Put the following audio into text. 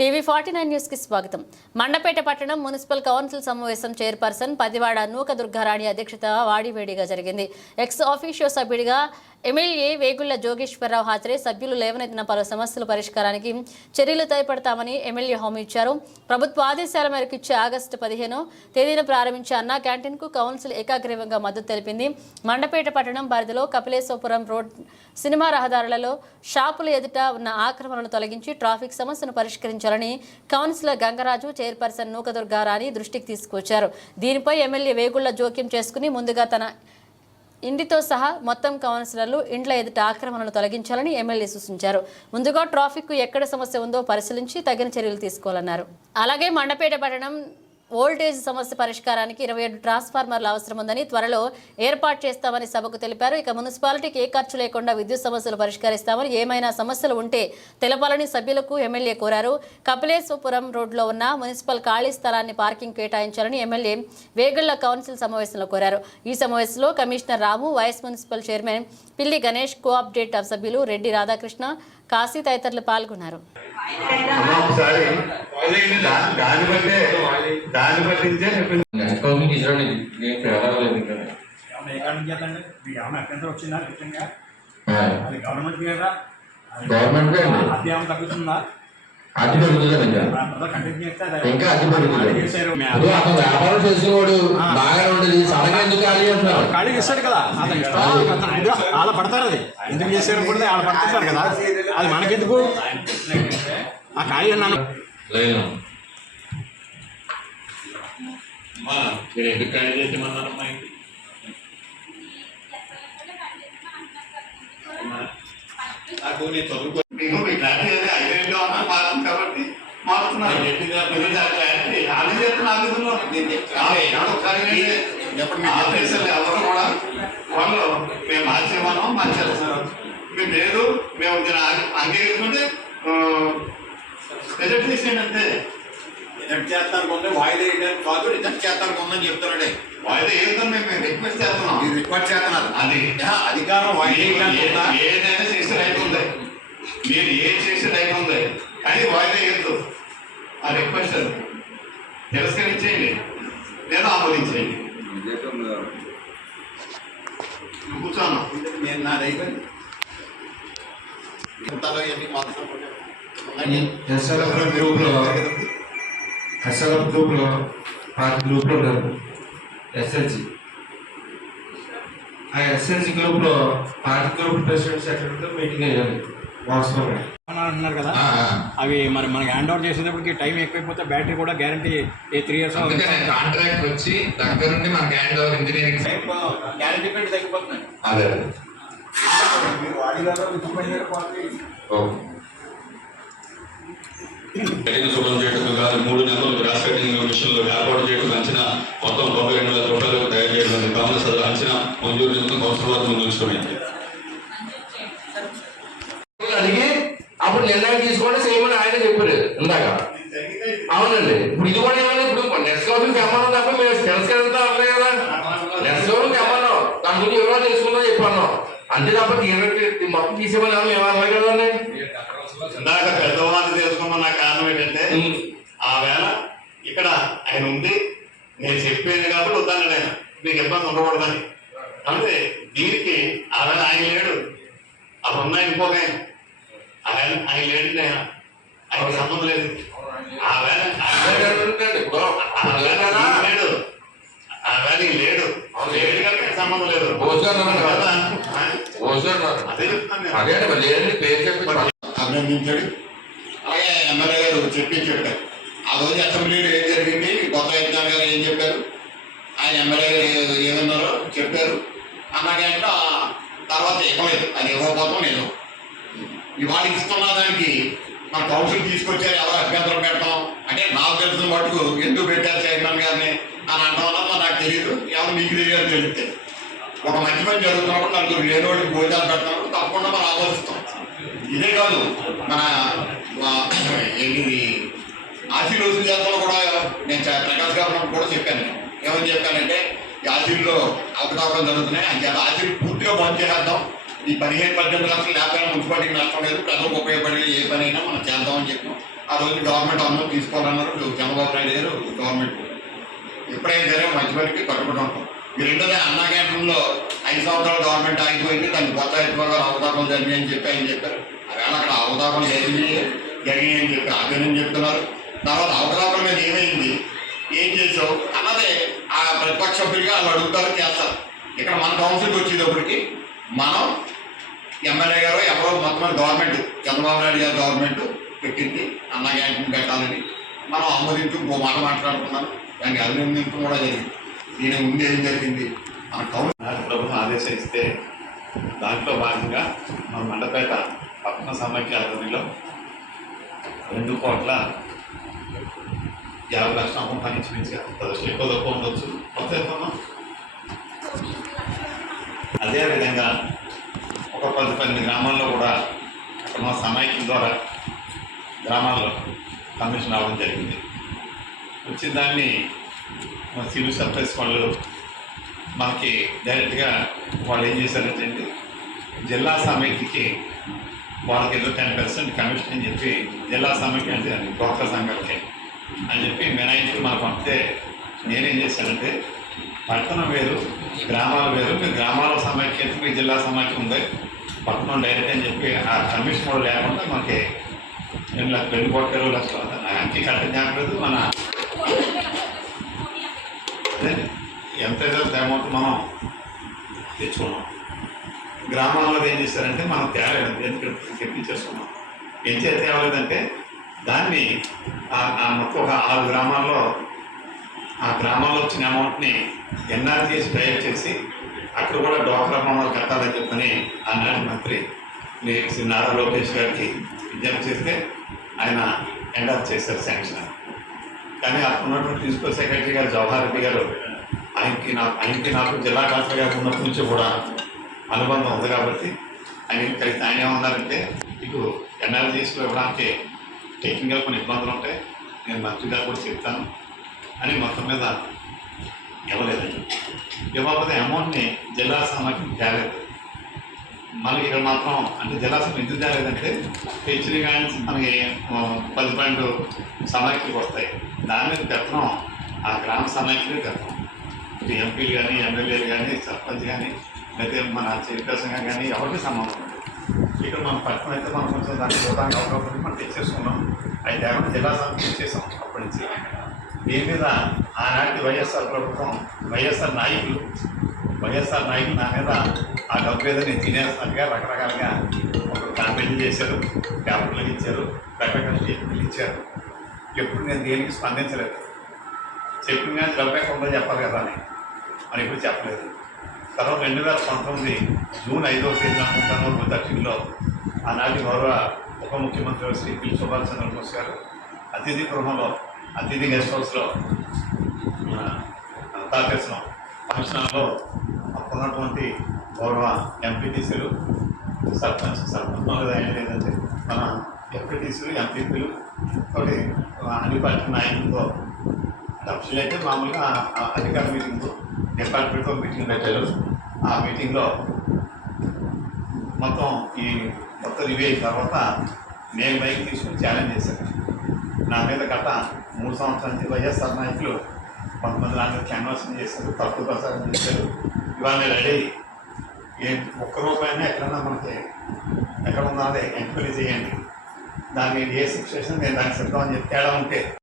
TV forty nine న్యూస్కి స్వాగతం. మండపేట పట్టణం మున్సిపల్ కౌన్సిల్ సమావేశం చైర్పర్సన్ పదివాడ నూక దుర్గారాణి అధ్యక్షత వాడివేడిగా జరిగింది. ఎక్స్ ఆఫీషియో సభ్యుడిగా ఎమ్మెల్యే వేగుళ్ళ జోగేశ్వరరావు హాజరై. సభ్యులు లేవనెత్తిన పలు సమస్యల పరిష్కారానికి చర్యలు తయపడతామని ఎమ్మెల్యే హామీ ఇచ్చారు. ప్రభుత్వ ఆదేశాల మేరకు ఇచ్చే ఆగస్టు పదిహేను తేదీన ప్రారంభించే అన్నా క్యాంటీన్కు కౌన్సిల్ ఏకాగ్రీవంగా మద్దతు తెలిపింది. మండపేట పట్టణం పరిధిలో కపిలేశ్వపురం రోడ్ సినిమా రహదారులలో షాపుల ఎదుట ఉన్న ఆక్రమణను తొలగించి ట్రాఫిక్ సమస్యను పరిష్కరించాలని కౌన్సిలర్ గంగరాజు చైర్పర్సన్ నూకదుర్గారాణి దృష్టికి తీసుకొచ్చారు దీనిపై ఎమ్మెల్యే వేగుళ్ళ జోక్యం చేసుకుని ముందుగా తన ఇంటితో సహా మొత్తం కౌన్సిలర్లు ఇండ్ల ఎదుట ఆక్రమణను తొలగించాలని ఎమ్మెల్యే సూచించారు. ముందుగా ట్రాఫిక్ ఎక్కడ సమస్య ఉందో పరిశీలించి తగిన చర్యలు తీసుకోవాలన్నారు. అలాగే మండపేట పట్టణం ఓల్టేజ్ సమస్య పరిష్కారానికి ఇరవై ఏడు ట్రాన్స్ఫార్మర్లు అవసరం ఉందని త్వరలో ఏర్పాటు చేస్తామని సభకు తెలిపారు. ఇక మున్సిపాలిటీకి ఏ ఖర్చు లేకుండా విద్యుత్ సమస్యలు పరిష్కరిస్తామని ఏమైనా సమస్యలు ఉంటే తెలపాలని సభ్యులకు ఎమ్మెల్యే కోరారు. కపిలేశ్వపురం రోడ్లో ఉన్న మున్సిపల్ ఖాళీ స్థలాన్ని పార్కింగ్ కేటాయించాలని ఎమ్మెల్యే వేగుళ్ళ కౌన్సిల్ సమావేశంలో కోరారు. ఈ సమావేశంలో commissioner Ramu vice municipal chairman Pilli Ganesh coopted సభ్యులు రెడ్డి రాధాకృష్ణ కాశీ తదితరులు పాల్గొన్నారు. ఒకసారి దాన్ని బట్టే దాన్ని అది గవర్నమెంట్ కదా? గవర్నమెంట్ తగ్గుతుందా? అతి పెరుగుతుంది ఇంకా ప్రజలు కంటిన్యూ చేస్తే అది ఇంకా అతి పెరుగుతుంది అతను వ్యాపారం చేసేవాడు బాగానే ఉండేది సడన్గా ఎందుకు ఖాళీ అంటున్నారు ఖాళీ చేస్తాడు కదా వాళ్ళ పడతారు అది ఎందుకు చేశారు కూడా వాళ్ళ పడుతుంటారు కదా అది మనకెందుకు ఆ ఖాళీ అన్నాను లేదు ఎందుకు ఖాళీ చేసేమన్నారమ్మా నాకు నేను చదువుకో మీకు మీ మారుతున్నారు. అది చెప్తున్నా ఎప్పుడు ఆఫీసర్లు ఎవరు కూడా వాళ్ళు మేము మార్చేమన్నాం మార్చేస్తున్నారు మీరు లేదు మేము దీన్ని అంగీ- అంగీకరించుకుంటే రిజెక్ట్ చేసేయండి అంతే. రిజెక్ట్ చేస్తానికి ఉంది వాయిదా వేయడానికి కాదు రిజెక్ట్ చేస్తానికి ఉందని చెప్తున్నాడే. వాయిదా ఏదో మేము రిక్వెస్ట్ చేస్తున్నాం. మీరు రిక్వెస్ట్ చేస్తున్నారు. అది. అధికారం వాయిదా ఏదైనా చేసే రైట్ ఉంది. మీరు ఏం చేసే రైట్ ఉంది. కానీ వాయిదా వేయద్దు. ఆ రిక్వెస్ట్ అది తిరస్కరించేయండి లేదా ఆమోదించేయండి. కూర్చోను? నేను నా దగ్గర ఇంతలో ఎన్ని మాత్రం గ్రూప్లో ఎస్ఎల్ఎఫ్ గ్రూప్లో పార్టీ గ్రూప్లో ఉన్నారు ఎస్ఎల్సి ఆ ఎస్ఎల్సి గ్రూప్లో పార్టీ గ్రూప్ ప్రెసిడెంట్ సెక్రటరీతో మీటింగ్ అయ్యాలి. వాస్తవంగా. అన్నారు కదా. అవి మరి మనకి హ్యాండ్ ఓవర్ చేసేటప్పటికి టైం ఎక్కువైపోతే బ్యాటరీ కూడా guarantee a three years contract వచ్చి దగ్గర నుండి మనకి హ్యాండ్ ఓవర్ ఇంజనీరింగ్ గ్యారెంటీ పెట్టి తగ్గిపోతున్నాయి. అదే శుభ్రం చేయడం కాదు మూడు నెలలు గ్రాస్ కటింగ్ మిషన్లు ఏర్పాటు చేయడం అంచనా మొత్తం తొంభై రెండు వేల రూపాయలు తయారు చేయడం అంచనా మంజూరు వారు ముందు అడిగి అప్పుడు నిర్ణయం తీసుకోండి చేయమని ఆయన చెప్పారు. ఇందాక. అవునండి. ఇప్పుడు ఇది కూడా ఏమన్నా ఇప్పుడు నెక్స్ట్ రోజుకి తెమ్మన్నాం తప్ప మేము అన్నాయి కదా నెక్స్ట్ రోజుకి తెమ్మన్నాం. దాని గురించి వివరాలు తెలుసుకుందాం చెప్పన్నాం. అంతే తప్ప తీర మొత్తం తీసేమని ఏమన్నా మేము అన్నాం కదండి ఇందాక పెద్దవాళ్ళు తెలుసుకోమన్న కారణం ఏంటంటే ఆ వేళ ఇక్కడ ఆయన ఉంది. నేను చెప్పాను కాబట్టి వద్దన్నాడు ఆయన. మీకు ఇబ్బంది ఉండకూడదని. అంటే దీనికి ఆ వేళ ఆయన లేడు. అప్పుడు ఉన్న ఇంకొక ఆయన. ఆయన ఆయన లేడు ఆయన ఆయన సంబంధం లేదు. ఆ వేళ ఆ వేళ లేడు ఆ వేళ లేడు లేడు కనుక సంబంధం లేదు. అభినందించాడు. అలాగే ఎమ్మెల్యే గారు చెప్పించాడు ఆ రోజు అసెంబ్లీలో ఏం జరిగింది? కొత్త యజ్ఞాన్ గారు ఏం చెప్పారు? ఆయన ఎమ్మెల్యే గారు ఏమన్నారో చెప్పారు. అన్నాకంటే ఆ తర్వాత ఇవ్వలేదు అది ఇవ్వకపోతాం నేను ఇవాళ ఇస్తున్న దానికి మన కౌన్సిల్ తీసుకొచ్చారు ఎవరు అభ్యంతరం పెట్టడం అంటే నాకు తెలిసిన మటుకు ఎందుకు పెట్టారు చైర్మన్ గారిని అని అంటాం వల్ల నాకు తెలియదు. ఎవరు మీకు తెలియదు తెలిస్తే. ఒక మంచి పని జరుగుతున్నప్పుడు నలుగురు లేని భోజనాలు పెడతాము తప్పకుండా మనం ఆలోచిస్తాం. ఇదే కాదు మన ఆ, ఏంటిది ఆశీల్ వసూలు కూడా నేను చ- ప్రకాష్ గారు కూడా చెప్పాను. ఏమని చెప్పానంటే ఈ ఆశీల్లో అవకతవకలు జరుగుతున్నాయి. అంటే ఆశీర్ పూర్తిగా బంద్ చేసేద్దాం. ఈ పదిహేను పద్దెనిమిది లక్షల లేకపోయినా మున్సిపాలిటీకి నష్టం లేదు ప్రజలకు ఉపయోగపడే ఏ పనైనా మనం చేద్దామని చెప్పాం ఆ రోజు గవర్నమెంట్ అందరూ తీసుకోవాలన్నారు. చంద్రబాబు నాయుడు గారు గవర్నమెంట్ ఎప్పుడైనా సరే మంచివారికి కట్టుబడి ఉంటాం. ఈ రెండోదే అన్నా క్యాంటీన్లో ఐదు సంవత్సరాలు గవర్నమెంట్ ఆగిపోయింది. దానికి కొత్త ఎక్కువగా అవతాపం జరిగాయని అని చెప్పి ఆయన చెప్పారు. అవేళ అక్కడ అవతాపం జరిగింది జరిగినాయి అని చెప్పి ఆగ్రహం చెప్తున్నారు. తర్వాత అవతాపం మీద ఏమైంది? ఏం చేసావు అన్నదే ఆ ప్రతిపక్ష సభ్యులుగా వాళ్ళు అడుగుతారు చేస్తారు. ఇక్కడ మన కౌన్సిల్కి వచ్చేటప్పటికి మనం ఎమ్మెల్యే గారు ఎవరో మొత్తం గవర్నమెంట్ చంద్రబాబు నాయుడు గారు గవర్నమెంట్ పెట్టింది అన్న క్యాంటీన్ పెట్టాలని. మనం ఆమోదించు ఇంకో మాట మాట్లాడుకున్నాం. దానికి అభినందించడం కూడా జరిగింది. దీని ముందు ఏం జరిగింది? మన కౌన్ ప్రభుత్వం ఆదేశం ఇస్తే దాంట్లో భాగంగా మన మండపేట పట్టణ సమాఖ్య ఆధ్వర్యంలో రెండు కోట్ల యాభై లక్షల అమౌంట్ పనిచేయించారు ప్రదర్శన ఎక్కువ తక్కువ ఉండొచ్చు. కొత్త అదేవిధంగా ఒక పది పన్నెండు గ్రామాల్లో కూడా అక్కడ మా సమైక్యం ద్వారా గ్రామాల్లో కమిషన్ అవ్వడం జరిగింది. వచ్చిన దాన్ని మన సివిల్ సప్లైస్ వాళ్ళు మనకి డైరెక్ట్గా వాళ్ళు ఏం చేశారంటే జిల్లా సమైక్యకి వాళ్ళకి ఏదో టెన్ పర్సెంట్ కమిషన్ అని చెప్పి జిల్లా సమైక్య అంటే అది సంఘాలకి అని చెప్పి మినాయించి మనకు పంపితే నేనేం చేశానంటే పట్టణం వేరు గ్రామాలు వేరు మీ గ్రామాల సమాఖ్య మీ జిల్లా సమాఖ్య ఉంది. పట్టణం డైరెక్ట్ అని చెప్పి ఆ కమిషన్ కూడా లేకుండా మనకి రెండు లక్ష పెళ్ళి కోట్ల ఇరవై కరెక్ట్ జ్ఞాపకలేదు మన ఎంత ఏదో అమౌంట్ మనం తెచ్చుకున్నాం. గ్రామాల్లో ఏం చేశారంటే మనం తేలేదు ఎందుకంటే తెప్పించేసుకున్నాం. ఏం చేత తేవలేదంటే దాన్ని ఆ- మొత్తం ఒక ఆరు గ్రామాల్లో ఆ గ్రామాల్లో వచ్చిన అమౌంట్ని ఎన్ఆర్జీఎస్ డైరెక్ట్ చేసి అక్కడ కూడా డోక్రా పనులు కట్టాలని చెప్పని ఆనాటి మంత్రి శ్రీ నారా లోకేష్ గారికి విజ్ఞప్తి చేస్తే ఆయన ఎండాప్ చేశారు శాంక్షన్. కానీ అక్కడ ఉన్నటువంటి ప్రిన్సిపల్ సెక్రటరీ గారు జవహర్ రెడ్డి గారు ఆయనకి నా ఆయనకి నాకు జిల్లా కలెక్టర్ గారు ఉన్నప్పటి నుంచి కూడా అనుబంధం ఉంది కాబట్టి ఆయన కలిసి ఆయన ఏమన్నారంటే మీకు ఎన్ఆర్జీఎస్లో ఇవ్వడానికి టెక్నికల్ కొన్ని ఇబ్బందులు ఉంటాయి నేను మంత్రి గారు కూడా చెప్తాను. అని మొత్తం మీద ఇవ్వలేదండి ఇవ్వకపోతే అమౌంట్ని జిల్లా సమాఖ్యం తేలేదు. మనకి ఇక్కడ మాత్రం అంటే జిల్లా ఎందుకు తేలేదంటే హెచ్డి కానీ మనకి పది పాయింట్ సమాఖ్యలకు వస్తాయి. దాని మీద పెత్తనం ఆ గ్రామ సమాఖ్యలే పెత్తనం ఇటు ఎంపీలు కానీ ఎమ్మెల్యేలు కానీ సర్పంచ్ కానీ లేకపోతే మన చైర్పర్సన్ కానీ ఎవరికి సంబంధం లేదు. ఇక్కడ మనం పట్టణం అయితే మనం కొంచెం దాన్ని చూడడానికి అవకాశం మనం తెచ్చేసుకున్నాం. అయితే జిల్లా సమితి ఇచ్చేసాం అప్పటి నుంచి. దీని మీద ఆనాటి వైఎస్ఆర్ ప్రభుత్వం వైఎస్ఆర్ నాయకులు వైఎస్ఆర్ నాయకులు నా మీద ఆ డబ్బు ఏదో నేను తినేస్తున్నట్టుగా రకరకాలుగా ఒక కామెంట్ చేశారు పేపర్లకు ఇచ్చారు ప్రకటనలు పిలిచారు ఇచ్చారు. ఎప్పుడు నేను దేనికి స్పందించలేదు. చెప్పిన కానీ డబ్బే చెప్పాలి కదా అని. మరి ఎప్పుడు చెప్పలేదు. తర్వాత రెండు వేల పంతొమ్మిది జూన్ ఐదవ తేదీన అనుకుంటాను దక్షిణలో ఆనాటి గౌరవ ఉప ముఖ్యమంత్రి శ్రీ పి సుభాష్ చంద్రబోస్ గారు అతిథి గృహంలో అతిథి గెస్ట్ హౌస్లో తాకేసిన ఫంక్షన్లో అప్పుడున్నటువంటి గౌరవ ఎంపీటీసీలు సర్పంచ్ సర్పంచ్ ఏం లేదంటే మన ఎంపీటీసీలు ఎంపీపీలు తోటి అన్ని పార్టీ నాయకులతో డబ్బులు అయితే మామూలుగా ఆ- అధికార మీటింగ్ డిపార్ట్మెంట్తో మీటింగ్ పెట్టారు. ఆ మీటింగ్లో మొత్తం ఈ మొత్తం రివ్యూ అయిన తర్వాత నేను బైక్ తీసుకుని ఛాలెంజ్ చేశాను నా మీద గత మూడు సంవత్సరాల నుంచి వైఎస్ఆర్ నాయకులు కొంతమంది నాకు క్యాన్వాసింగ్ చేశారు తప్పు ప్రసారం చేశారు. ఇవాళ నేను రెడీ. ఏ ఒక్క రూపాయనే ఎక్కడన్నా మనకి ఎక్కడ ఉందో ఎంక్వైరీ చేయండి. దాన్ని ఏ సిచ్యువేషన్ నేను దానికి సిద్ధం అని చెప్పి తేడా ఉంటే